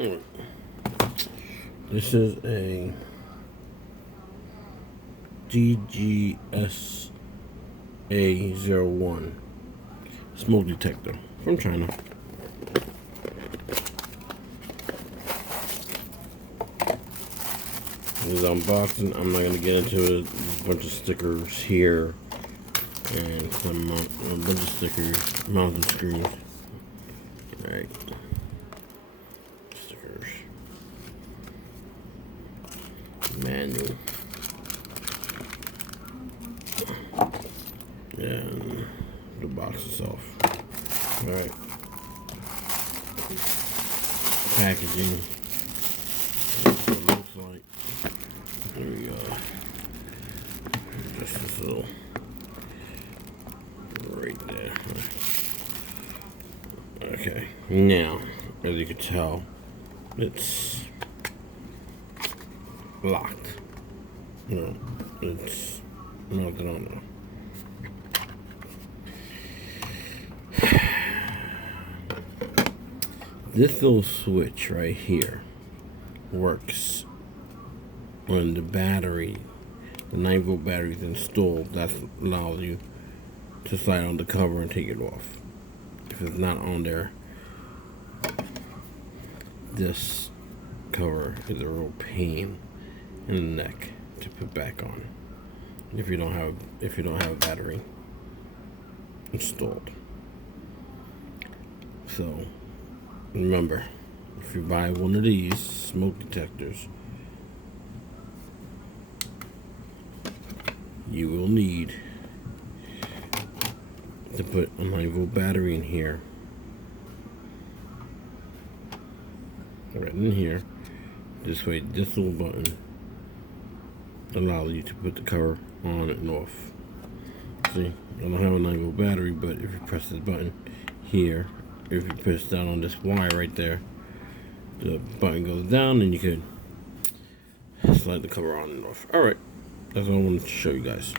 Alright. This is a DG-SA01 smoke detector from China. This is unboxing. I'm not going to get into it. There's a bunch of stickers here and a bunch of stickers, mounting screws. Right. Stickers. Manual. And the box itself. Alright. Packaging. That's what it looks like. There we go. Just this little right there. Okay. Now, as you can tell, it's locked. No, it's mounted on there. This little switch right here works when the battery, the 9-volt battery is installed. That allows you to slide on the cover and take it off. If it's not on there, this cover is a real pain in the neck to put back on if you don't have a battery installed. So remember, if you buy one of these smoke detectors, you will need to put a 9-volt battery in here, right in here. This way, this little button allows you to put the cover on and off. See, I don't have a 9-volt battery, but if you press this button here, if you push down on this wire right there, the button goes down and you can slide the cover on and off. Alright, that's all I wanted to show you guys.